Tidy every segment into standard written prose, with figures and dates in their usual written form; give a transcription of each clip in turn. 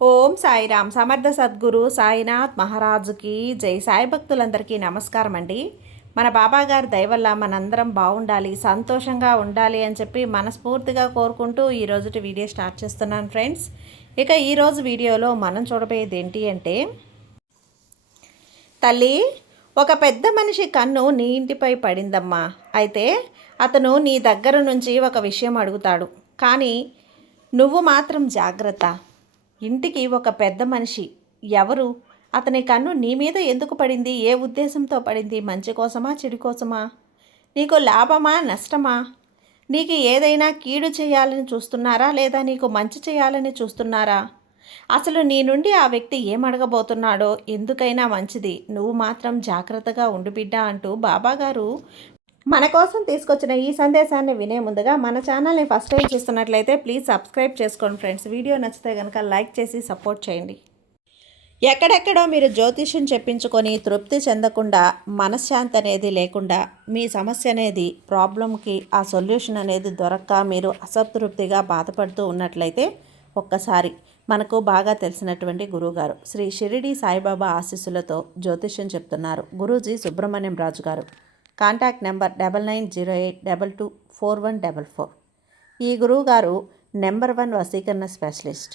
ఓం సాయిరామ్. సమర్థ సద్గురు సాయినాథ్ మహారాజుకి జై. సాయి భక్తులందరికీ నమస్కారం అండి. మన బాబాగారి దయ వల్ల మనందరం బాగుండాలి, సంతోషంగా ఉండాలి అని చెప్పి మనస్ఫూర్తిగా కోరుకుంటూ ఈరోజు వీడియో స్టార్ట్ చేస్తున్నాను ఫ్రెండ్స్. ఇక ఈరోజు వీడియోలో మనం చూడబోయేది ఏంటి అంటే, తల్లి, ఒక పెద్ద మనిషి కన్ను నీ ఇంటిపై పడిందమ్మా. అయితే అతను నీ దగ్గర నుంచి ఒక విషయం అడుగుతాడు, కానీ నువ్వు మాత్రం జాగ్రత్త. ఇంటికి ఒక పెద్ద మనిషి ఎవరు? అతని కన్ను నీ మీద ఎందుకు పడింది? ఏ ఉద్దేశంతో పడింది? మంచి కోసమా, చెడు కోసమా? నీకు లాభమా, నష్టమా? నీకు ఏదైనా కీడు చేయాలని చూస్తున్నారా, లేదా నీకు మంచి చేయాలని చూస్తున్నారా? అసలు నీ నుండి ఆ వ్యక్తి ఏమడగబోతున్నాడో ఎందుకైనా మంచిది, నువ్వు మాత్రం జాగ్రత్తగా ఉండు బిడ్డ అంటూ బాబాగారు మన కోసం తీసుకొచ్చిన ఈ సందేశాన్ని వినే ముందుగా మన ఛానల్ని ఫస్ట్ టైం చూస్తున్నట్లయితే ప్లీజ్ సబ్స్క్రైబ్ చేసుకోండి ఫ్రెండ్స్. వీడియో నచ్చితే కనుక లైక్ చేసి సపోర్ట్ చేయండి. ఎక్కడెక్కడో మీరు జ్యోతిష్యం చెప్పించుకొని తృప్తి చెందకుండా, మనశ్శాంతి అనేది లేకుండా, మీ సమస్య అనేది ప్రాబ్లంకి ఆ సొల్యూషన్ అనేది దొరక్క మీరు అసంతృప్తిగా బాధపడుతూ ఉన్నట్లయితే ఒక్కసారి మనకు బాగా తెలిసినటువంటి గురువుగారు శ్రీ షిరిడి సాయిబాబా ఆశీస్సులతో జ్యోతిష్యం చెప్తున్నారు గురూజీ సుబ్రహ్మణ్యం రాజు గారు. Contact number 9908224144. ఈ గురువుగారు నెంబర్ 1 వశీకరణ స్పెషలిస్ట్.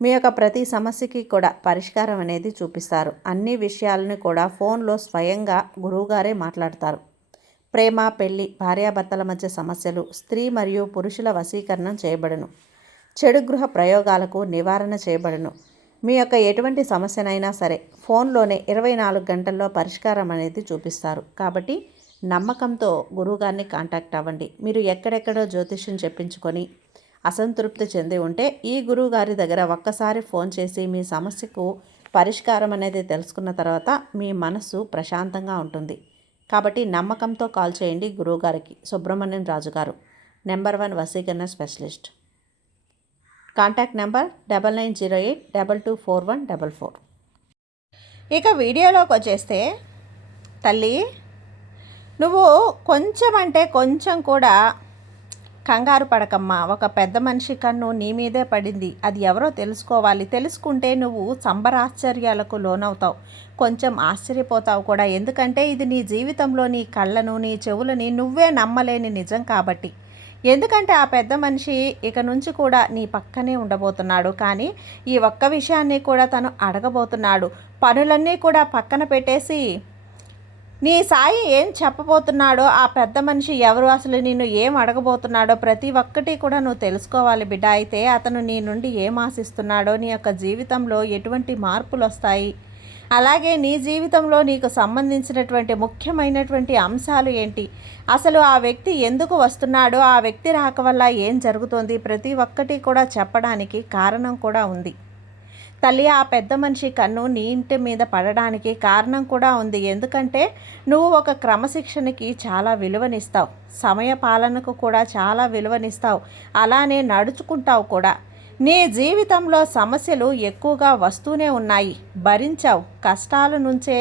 మీ యొక్క ప్రతి సమస్యకి కూడా పరిష్కారం అనేది చూపిస్తారు. అన్ని విషయాలను కూడా ఫోన్లో స్వయంగా గురువుగారే మాట్లాడతారు. ప్రేమ, పెళ్లి, భార్యాభర్తల మధ్య సమస్యలు, స్త్రీ మరియు పురుషుల వశీకరణం చేయబడును. చెడు గృహ ప్రయోగాలకు నివారణ చేయబడును. మీ యొక్క ఎటువంటి సమస్యనైనా సరే ఫోన్లోనే 24 గంటల్లో పరిష్కారం అనేది చూపిస్తారు. కాబట్టి నమ్మకంతో గురువుగారిని కాంటాక్ట్ అవ్వండి. మీరు ఎక్కడెక్కడో జ్యోతిష్యం చెప్పించుకొని అసంతృప్తి చెంది ఉంటే ఈ గురువుగారి దగ్గర ఒక్కసారి ఫోన్ చేసి మీ సమస్యకు పరిష్కారం అనేది తెలుసుకున్న తర్వాత మీ మనస్సు ప్రశాంతంగా ఉంటుంది. కాబట్టి నమ్మకంతో కాల్ చేయండి గురువుగారికి. సుబ్రహ్మణ్యం రాజు గారు, నెంబర్ 1 వశీకరణ స్పెషలిస్ట్. Contact number 9908224144. ఇక వీడియోలోకి వచ్చేస్తే, తల్లి, నువ్వు కొంచెం అంటే కొంచెం కూడా కంగారు పడకమ్మా. ఒక పెద్ద మనిషి కన్ను నీ మీదే పడింది. అది ఎవరో తెలుసుకోవాలి. తెలుసుకుంటే నువ్వు సంబరాశ్చర్యాలకు లోనవుతావు, కొంచెం ఆశ్చర్యపోతావు కూడా. ఎందుకంటే ఇది నీ జీవితంలో నీ కళ్ళను, నీ చెవులని నువ్వే నమ్మలేని నిజం కాబట్టి. ఎందుకంటే ఆ పెద్ద మనిషి ఇక నుంచి కూడా నీ పక్కనే ఉండబోతున్నాడు. కానీ ఈ ఒక్క విషయాన్ని కూడా తను అడగబోతున్నాడు. పనులన్నీ కూడా పక్కన పెట్టేసి నీ సాయి ఏం చెప్పబోతున్నాడో, ఆ పెద్ద మనిషి ఎవరు, అసలు నిన్ను ఏం అడగబోతున్నాడో ప్రతి ఒక్కటి కూడా నువ్వు తెలుసుకోవాలి బిడ్డ. అయితే అతను నీ నుండి ఏం ఆశిస్తున్నాడో, నీ యొక్క జీవితంలో ఎటువంటి మార్పులు వస్తాయి, అలాగే నీ జీవితంలో నీకు సంబంధించినటువంటి ముఖ్యమైనటువంటి అంశాలు ఏంటి, అసలు ఆ వ్యక్తి ఎందుకు వస్తున్నాడో, ఆ వ్యక్తి రాక వల్ల ఏం జరుగుతోంది, ప్రతి ఒక్కటి కూడా చెప్పడానికి కారణం కూడా ఉంది తల్లి. ఆ పెద్ద మనిషి కన్ను నీ ఇంటి మీద పడడానికి కారణం కూడా ఉంది. ఎందుకంటే నువ్వు ఒక క్రమశిక్షణకి చాలా విలువనిస్తావు, సమయ పాలనకు కూడా చాలా విలువనిస్తావు, అలానే నడుచుకుంటావు కూడా. నీ జీవితంలో సమస్యలు ఎక్కువగా వస్తూనే ఉన్నాయి, భరించావు, కష్టాల నుంచే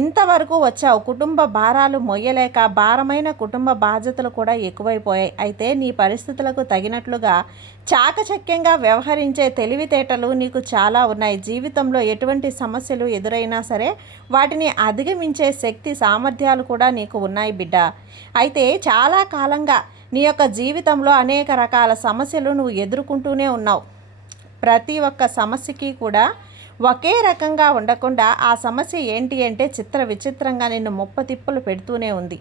ఇంతవరకు వచ్చావు. కుటుంబ భారాలు మొయ్యలేక భారమైన కుటుంబ బాధ్యతలు కూడా ఎక్కువైపోయాయి. అయితే నీ పరిస్థితులకు తగినట్లుగా చాకచక్యంగా వ్యవహరించే తెలివితేటలు నీకు చాలా ఉన్నాయి. జీవితంలో ఎటువంటి సమస్యలు ఎదురైనా సరే వాటిని అధిగమించే శక్తి, సామర్థ్యాలు కూడా నీకు ఉన్నాయి బిడ్డ. అయితే చాలా కాలంగా నీ యొక్క జీవితంలో అనేక రకాల సమస్యలు నువ్వు ఎదుర్కొంటూనే ఉన్నావు. ప్రతి ఒక్క సమస్యకి కూడా ఒకే రకంగా ఉండకుండా ఆ సమస్య ఏంటి అంటే విచిత్రంగా నిన్ను ముప్పతిప్పులు పెడుతూనే ఉంది.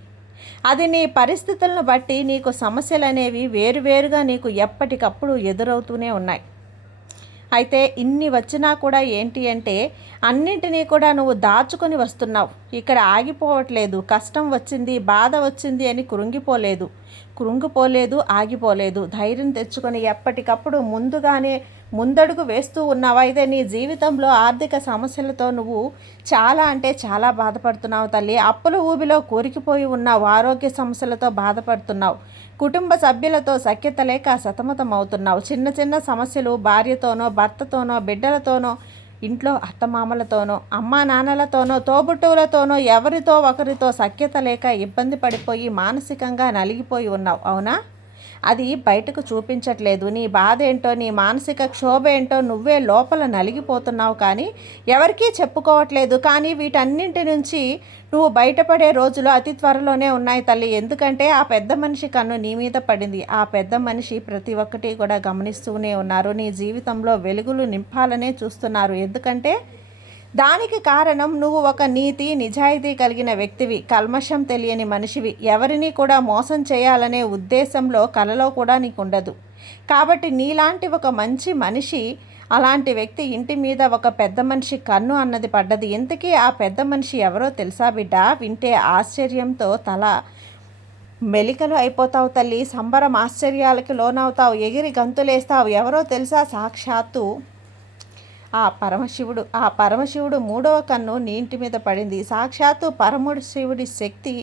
అది నీ పరిస్థితులను బట్టి నీకు సమస్యలు అనేవి వేరువేరుగా నీకు ఎప్పటికప్పుడు ఎదురవుతూనే ఉన్నాయి. అయితే ఇన్ని వచ్చినా కూడా ఏంటి అంటే అన్నింటినీ కూడా నువ్వు దాచుకొని వస్తున్నావు. ఇక్కడ ఆగిపోవట్లేదు. కష్టం వచ్చింది, బాధ వచ్చింది అని కృంగిపోలేదు, ఆగిపోలేదు. ధైర్యం తెచ్చుకొని ఎప్పటికప్పుడు ముందడుగు వేస్తూ ఉన్నావు. అయితే నీ జీవితంలో ఆర్థిక సమస్యలతో నువ్వు చాలా అంటే చాలా బాధపడుతున్నావు తల్లి. అప్పుల ఊబిలో కూరికిపోయి ఉన్నావు. ఆరోగ్య సమస్యలతో బాధపడుతున్నావు. కుటుంబ సభ్యులతో సఖ్యత లేక సతమతం అవుతున్నావు. చిన్న చిన్న సమస్యలు భార్యతోనో, భర్తతోనో, బిడ్డలతోనో, ఇంట్లో అత్తమామలతోనో, అమ్మా నాన్నలతోనో, తోబుట్టువులతోనో ఎవరితో ఒకరితో సఖ్యత లేక ఇబ్బంది పడిపోయి మానసికంగా నలిగిపోయి ఉన్నావు. అవునా? అది బయటకు చూపించట్లేదు. నీ బాధ ఏంటో, నీ మానసిక క్షోభ ఏంటో నువ్వే లోపల నలిగిపోతున్నావు, కానీ ఎవరికీ చెప్పుకోవట్లేదు. కానీ వీటన్నింటి నుంచి నువ్వు బయటపడే రోజులు అతి త్వరలోనే ఉన్నాయి తల్లి. ఎందుకంటే ఆ పెద్ద మనిషి కన్ను నీ మీద పడింది. ఆ పెద్ద మనిషి ప్రతి ఒక్కటి కూడా గమనిస్తూనే ఉన్నారు. నీ జీవితంలో వెలుగులు నింపాలనే చూస్తున్నారు. ఎందుకంటే దానికి కారణం నువ్వు ఒక నీతి నిజాయితీ కలిగిన వ్యక్తివి, కల్మషం తెలియని మనిషివి. ఎవరిని కూడా మోసం చేయాలనే ఉద్దేశంలో కలలో కూడా నీకు ఉండదు. కాబట్టి నీలాంటి ఒక మంచి మనిషి, అలాంటి వ్యక్తి ఇంటి మీద ఒక పెద్ద మనిషి కన్ను అన్నది పడ్డది. ఇంతకీ ఆ పెద్ద మనిషి ఎవరో తెలుసా బిడ్డ? వింటే ఆశ్చర్యంతో తల మెలికలు అయిపోతావు తల్లి. సంబరం ఆశ్చర్యాలకి లోనవుతావు, ఎగిరి గంతులేస్తావు. ఎవరో తెలుసా? సాక్షాత్తు ఆ పరమశివుడు మూడవ కన్ను నీ ఇంటి మీద పడింది. సాక్షాత్తు పరమశివుడి శక్తి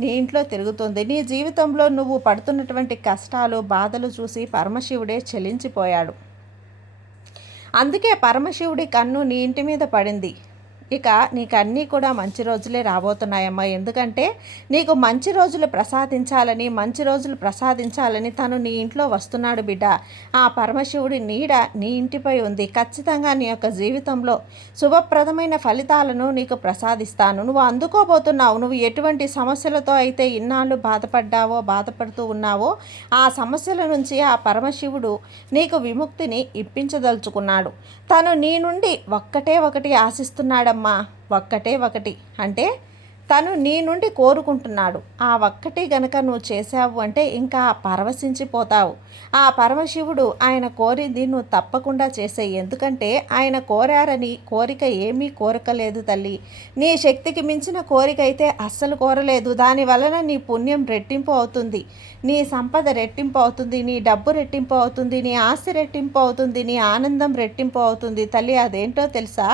నీ ఇంట్లో తిరుగుతుంది. నీ జీవితంలో నువ్వు పడుతున్నటువంటి కష్టాలు, బాధలు చూసి పరమశివుడే చలించిపోయాడు. అందుకే పరమశివుడి కన్ను నీ ఇంటి మీద పడింది. ఇక నీకు అన్నీ కూడా మంచి రోజులే రాబోతున్నాయమ్మా. ఎందుకంటే నీకు మంచి రోజులు ప్రసాదించాలని తను నీ ఇంట్లో వస్తున్నాడు బిడ్డ. ఆ పరమశివుడి నీడ నీ ఇంటిపై ఉంది. ఖచ్చితంగా నీ యొక్క జీవితంలో శుభప్రదమైన ఫలితాలను నీకు ప్రసాదిస్తాను. నువ్వు అందుకోబోతున్నావు. నువ్వు ఎటువంటి సమస్యలతో అయితే ఇన్నాళ్ళు బాధపడుతూ ఉన్నావో ఆ సమస్యల నుంచి ఆ పరమశివుడు నీకు విముక్తిని ఇప్పించదలుచుకున్నాడు. తను నీ నుండి ఒకటి ఆశిస్తున్నాడు. ఒక్కటే ఒకటి అంటే తను నీ నుండి కోరుకుంటున్నాడు. ఆ ఒక్కటి గనక నువ్వు చేసావు అంటే ఇంకా పరవశించిపోతావు. ఆ పరమశివుడు ఆయన కోరింది నువ్వు తప్పకుండా చేసేయి. ఎందుకంటే ఆయన కోరారని కోరిక ఏమీ కోరకలేదు తల్లి. నీ శక్తికి మించిన కోరిక అయితే అస్సలు కోరలేదు. దానివలన నీ పుణ్యం రెట్టింపు అవుతుంది, నీ సంపద రెట్టింపు అవుతుంది, నీ డబ్బు రెట్టింపు అవుతుంది, నీ ఆస్తి రెట్టింపు అవుతుంది, నీ ఆనందం రెట్టింపు అవుతుంది తల్లి. అదేంటో తెలుసా?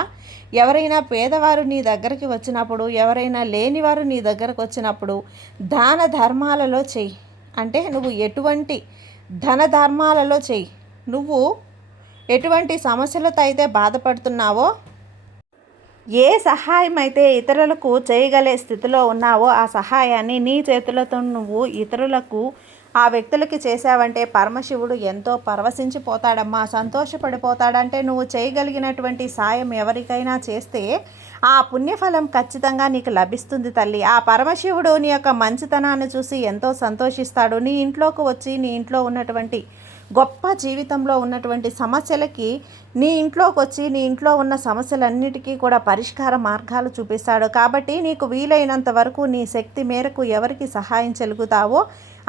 ఎవరైనా పేదవారు నీ దగ్గరికి వచ్చినప్పుడు, ఎవరైనా లేనివారు నీ దగ్గరకు వచ్చినప్పుడు దాన ధర్మాలలో చెయ్యి. అంటే నువ్వు ఎటువంటి ధన ధర్మాలలో చెయ్యి. నువ్వు ఎటువంటి సమస్యలతో అయితే బాధపడుతున్నావో, ఏ సహాయం అయితే ఇతరులకు చేయగలే స్థితిలో ఉన్నావో ఆ సహాయాన్ని నీ చేతులతో నువ్వు ఇతరులకు, ఆ వ్యక్తులకి చేసావంటే పరమశివుడు ఎంతో పరవశించిపోతాడమ్మా, సంతోషపడిపోతాడంటే నువ్వు చేయగలిగినటువంటి సాయం ఎవరికైనా చేస్తే ఆ పుణ్యఫలం ఖచ్చితంగా నీకు లభిస్తుంది తల్లి. ఆ పరమశివుడు నీ యొక్క మంచితనాన్ని చూసి ఎంతో సంతోషిస్తాడు. నీ ఇంట్లోకి వచ్చి నీ ఇంట్లో ఉన్నటువంటి గొప్ప జీవితంలో ఉన్నటువంటి సమస్యలకి నీ ఇంట్లోకి వచ్చి నీ ఇంట్లో ఉన్న సమస్యలన్నిటికీ కూడా పరిష్కార మార్గాలు చూపిస్తాడు. కాబట్టి నీకు వీలైనంత వరకు నీ శక్తి మేరకు ఎవరికి సహాయం చెలుగుతావో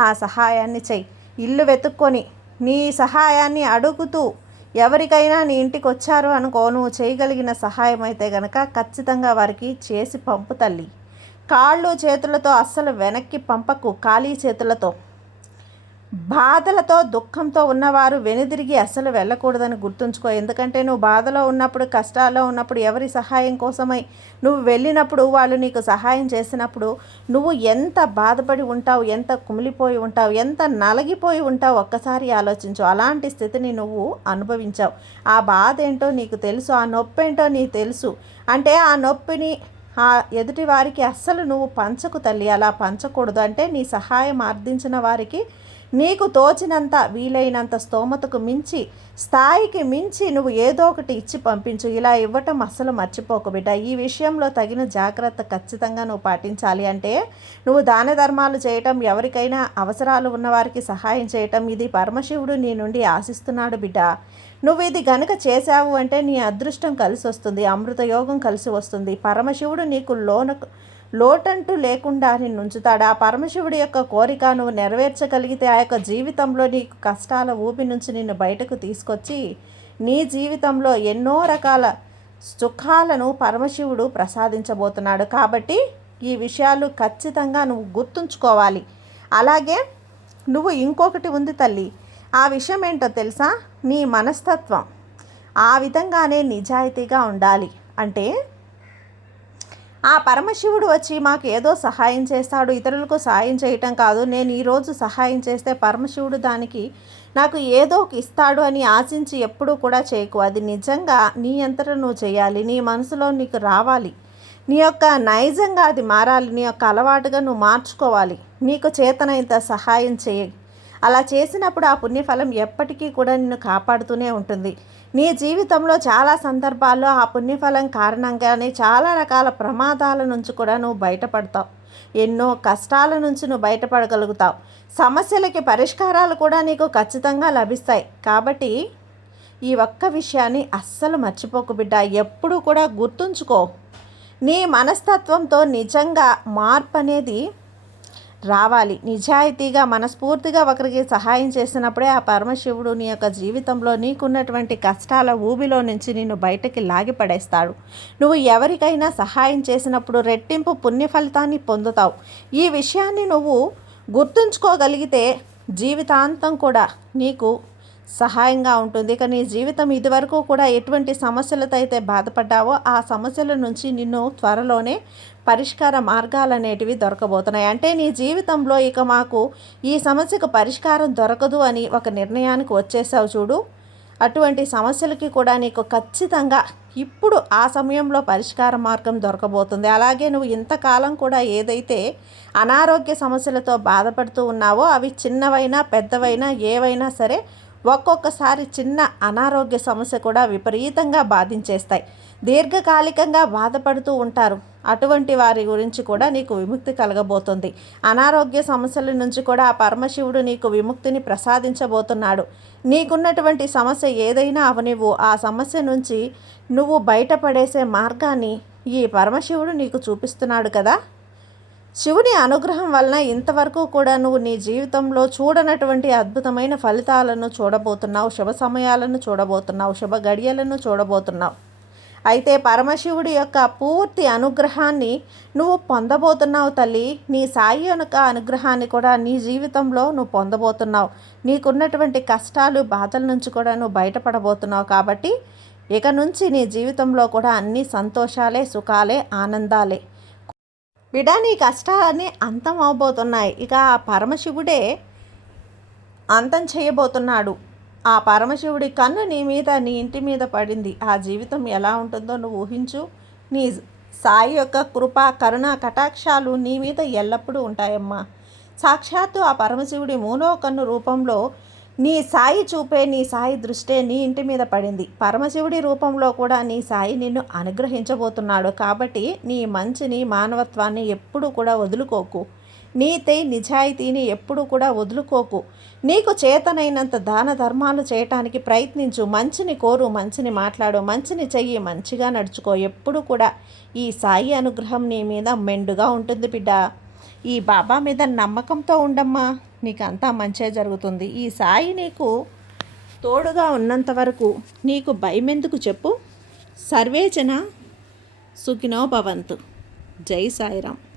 ఆ సహాయాన్ని చెయ్యి. ఇల్లు వెతుక్కొని నీ సహాయాన్ని అడుగుతూ ఎవరికైనా నీ ఇంటికి వచ్చారు అనుకో, నువ్వు చేయగలిగిన సహాయం అయితే గనక ఖచ్చితంగా వారికి చేసి పంపు తల్లి. కాళ్ళు చేతులతో అస్సలు వెనక్కి పంపకు. ఖాళీ చేతులతో, బాధలతో దుఃఖంతో ఉన్నవారు వెనుదిరిగి అస్సలు వెళ్ళకూడదని గుర్తుంచుకో. ఎందుకంటే నువ్వు బాధలో ఉన్నప్పుడు, కష్టాల్లో ఉన్నప్పుడు ఎవరి సహాయం కోసమై నువ్వు వెళ్ళినప్పుడు, వాళ్ళు నీకు సహాయం చేసినప్పుడు నువ్వు ఎంత బాధపడి ఉంటావు, ఎంత కుమిలిపోయి ఉంటావు, ఎంత నలగిపోయి ఉంటావు ఒక్కసారి ఆలోచించు. అలాంటి స్థితిని నువ్వు అనుభవించావు. ఆ బాధ ఏంటో నీకు తెలుసు, ఆ నొప్పి ఏంటో నీకు తెలుసు. అంటే ఆ నొప్పిని ఆ ఎదుటి వారికి అస్సలు నువ్వు పంచకు తల్లి. అలా పంచకూడదు. అంటే నీ సహాయం ఆర్థించిన వారికి నీకు తోచినంత, వీలైనంత స్తోమతకు మించి, స్థాయికి మించి నువ్వు ఏదో ఒకటి ఇచ్చి పంపించు. ఇలా ఇవ్వటం అస్సలు మర్చిపోకు బిడ్డ. ఈ విషయంలో తగిన జాగ్రత్త ఖచ్చితంగా నువ్వు పాటించాలి. అంటే నువ్వు దాన ధర్మాలు చేయటం, ఎవరికైనా అవసరాలు ఉన్నవారికి సహాయం చేయటం, ఇది పరమశివుడు నీ నుండి ఆశిస్తున్నాడు బిడ్డ. నువ్వు ఇది గనుక చేశావు అంటే నీ అదృష్టం కలిసి వస్తుంది, అమృత యోగం కలిసి వస్తుంది. పరమశివుడు నీకు లోటంటూ లేకుండా నిన్ను ఉంచుతాడు. ఆ పరమశివుడి యొక్క కోరిక నువ్వు నెరవేర్చగలిగితే ఆ యొక్క జీవితంలో నీకు కష్టాల ఊపి నుంచి నిన్ను బయటకు తీసుకొచ్చి నీ జీవితంలో ఎన్నో రకాల సుఖాలను పరమశివుడు ప్రసాదించబోతున్నాడు. కాబట్టి ఈ విషయాలు ఖచ్చితంగా నువ్వు గుర్తుంచుకోవాలి. అలాగే నువ్వు ఇంకొకటి ఉంది తల్లి. ఆ విషయం ఏంటో తెలుసా? నీ మనస్తత్వం ఆ విధంగానే నిజాయితీగా ఉండాలి. అంటే ఆ పరమశివుడు వచ్చి మాకు ఏదో సహాయం చేస్తాడు, ఇతరులకు సహాయం చేయటం కాదు. నేను ఈరోజు సహాయం చేస్తే పరమశివుడు దానికి నాకు ఏదో ఇస్తాడు అని ఆశించి ఎప్పుడూ కూడా చేయకు. అది నిజంగా నీ అంతటా నువ్వు చేయాలి, నీ మనసులో నీకు రావాలి, నీ యొక్క నైజంగా అది మారాలి, నీ యొక్క అలవాటుగా నువ్వు మార్చుకోవాలి. నీకు చేతనైనంత సహాయం చేయి. అలా చేసినప్పుడు ఆ పుణ్యఫలం ఎప్పటికీ కూడా నిన్ను కాపాడుతూనే ఉంటుంది. నీ జీవితంలో చాలా సందర్భాల్లో ఆ పుణ్యఫలం కారణంగానే చాలా రకాల ప్రమాదాల నుంచి కూడా నువ్వు బయటపడతావు. ఎన్నో కష్టాల నుంచి నువ్వు బయటపడగలుగుతావు. సమస్యలకి పరిష్కారాలు కూడా నీకు ఖచ్చితంగా లభిస్తాయి. కాబట్టి ఈ ఒక్క విషయాన్ని అస్సలు మర్చిపోకు బిడ్డ. ఎప్పుడూ కూడా గుర్తుంచుకో. నీ మనస్తత్వంతో నిజంగా మార్పు అనేది రావాలి. నిజాయితీగా మనస్ఫూర్తిగా ఒకరికి సహాయం చేసినప్పుడే ఆ పరమశివుడు నీ యొక్క జీవితంలో నీకున్నటువంటి కష్టాల ఊబిలో నుంచి నిన్ను బయటకి లాగిపడేస్తాడు. నువ్వు ఎవరికైనా సహాయం చేసినప్పుడు రెట్టింపు పుణ్య ఫలితాన్ని పొందుతావు. ఈ విషయాన్ని నువ్వు గుర్తుంచుకోగలిగితే జీవితాంతం కూడా నీకు సహాయంగా ఉంటుంది. ఇక నీ జీవితం ఇదివరకు కూడా ఎటువంటి సమస్యలతో అయితే బాధపడ్డావో ఆ సమస్యల నుంచి నిన్ను త్వరలోనే పరిష్కార మార్గాలు అనేటివి దొరకబోతున్నాయి. అంటే నీ జీవితంలో ఇక మాకు ఈ సమస్యకు పరిష్కారం దొరకదు అని ఒక నిర్ణయానికి వచ్చేసావు చూడు. అటువంటి సమస్యలకి కూడా నీకు ఖచ్చితంగా ఇప్పుడు ఆ సమయంలో పరిష్కార మార్గం దొరకబోతుంది. అలాగే నువ్వు ఇంతకాలం కూడా ఏదైతే అనారోగ్య సమస్యలతో బాధపడుతూ ఉన్నావో అవి చిన్నవైనా పెద్దవైనా ఏవైనా సరే ఒక్కొక్కసారి చిన్న అనారోగ్య సమస్య కూడా విపరీతంగా బాధించేస్తాయి. దీర్ఘకాలికంగా బాధపడుతూ ఉంటారు. అటువంటి వారి గురించి కూడా నీకు విముక్తి కలగబోతుంది. అనారోగ్య సమస్యల నుంచి కూడా ఆ పరమశివుడు నీకు విముక్తిని ప్రసాదించబోతున్నాడు. నీకున్నటువంటి సమస్య ఏదైనా అవనివ్వు, ఆ సమస్య నుంచి నువ్వు బయటపడేసే మార్గాన్ని ఈ పరమశివుడు నీకు చూపిస్తున్నాడు కదా. శివుని అనుగ్రహం వలన ఇంతవరకు కూడా నువ్వు నీ జీవితంలో చూడనటువంటి అద్భుతమైన ఫలితాలను చూడబోతున్నావు. శుభ సమయాలను చూడబోతున్నావు. శుభ గడియలను చూడబోతున్నావు. అయితే పరమశివుడి యొక్క పూర్తి అనుగ్రహాన్ని నువ్వు పొందబోతున్నావు తల్లి. నీ సాయి యొక్క అనుగ్రహాన్ని కూడా నీ జీవితంలో నువ్వు పొందబోతున్నావు. నీకున్నటువంటి కష్టాలు బాధల నుంచి కూడా నువ్వు బయటపడబోతున్నావు. కాబట్టి ఇక నుంచి నీ జీవితంలో కూడా అన్ని సంతోషాలే, సుఖాలే, ఆనందాలే. బిడ్డ, నీ కష్టాన్ని అంతం అవబోతున్నాయి. ఇక ఆ పరమశివుడే అంతం చేయబోతున్నాడు. ఆ పరమశివుడి కన్ను నీ మీద, నీ ఇంటి మీద పడింది. ఆ జీవితం ఎలా ఉంటుందో నువ్వు ఊహించు. నీ సాయి యొక్క కృప, కరుణ, కటాక్షాలు నీ మీద ఎల్లప్పుడూ ఉంటాయమ్మా. సాక్షాత్తు ఆ పరమశివుడి మూడో కన్ను రూపంలో నీ సాయి చూపే, నీ సాయి దృష్టే నీ ఇంటి మీద పడింది. పరమశివుడి రూపంలో కూడా నీ సాయి నిన్ను అనుగ్రహించబోతున్నాడు. కాబట్టి నీ మంచిని, మానవత్వాన్ని ఎప్పుడూ కూడా వదులుకోకు. నీతి నిజాయితీని ఎప్పుడూ కూడా వదులుకోకు. నీకు చేతనైనంత దాన ధర్మాలు చేయటానికి ప్రయత్నించు. మంచిని కోరు, మంచిని మాట్లాడు, మంచిని చెయ్యి, మంచిగా నడుచుకో. ఎప్పుడు కూడా ఈ సాయి అనుగ్రహం నీ మీద మెండుగా ఉంటుంది బిడ్డ. ఈ బాబా మీద నమ్మకంతో ఉండమ్మా. నీకు అంతా మంచే జరుగుతుంది. ఈ సాయి నీకు తోడుగా ఉన్నంత వరకు నీకు భయమెందుకు చెప్పు. సర్వేజన సుఖినో భవంతు. జై సాయిరామ్.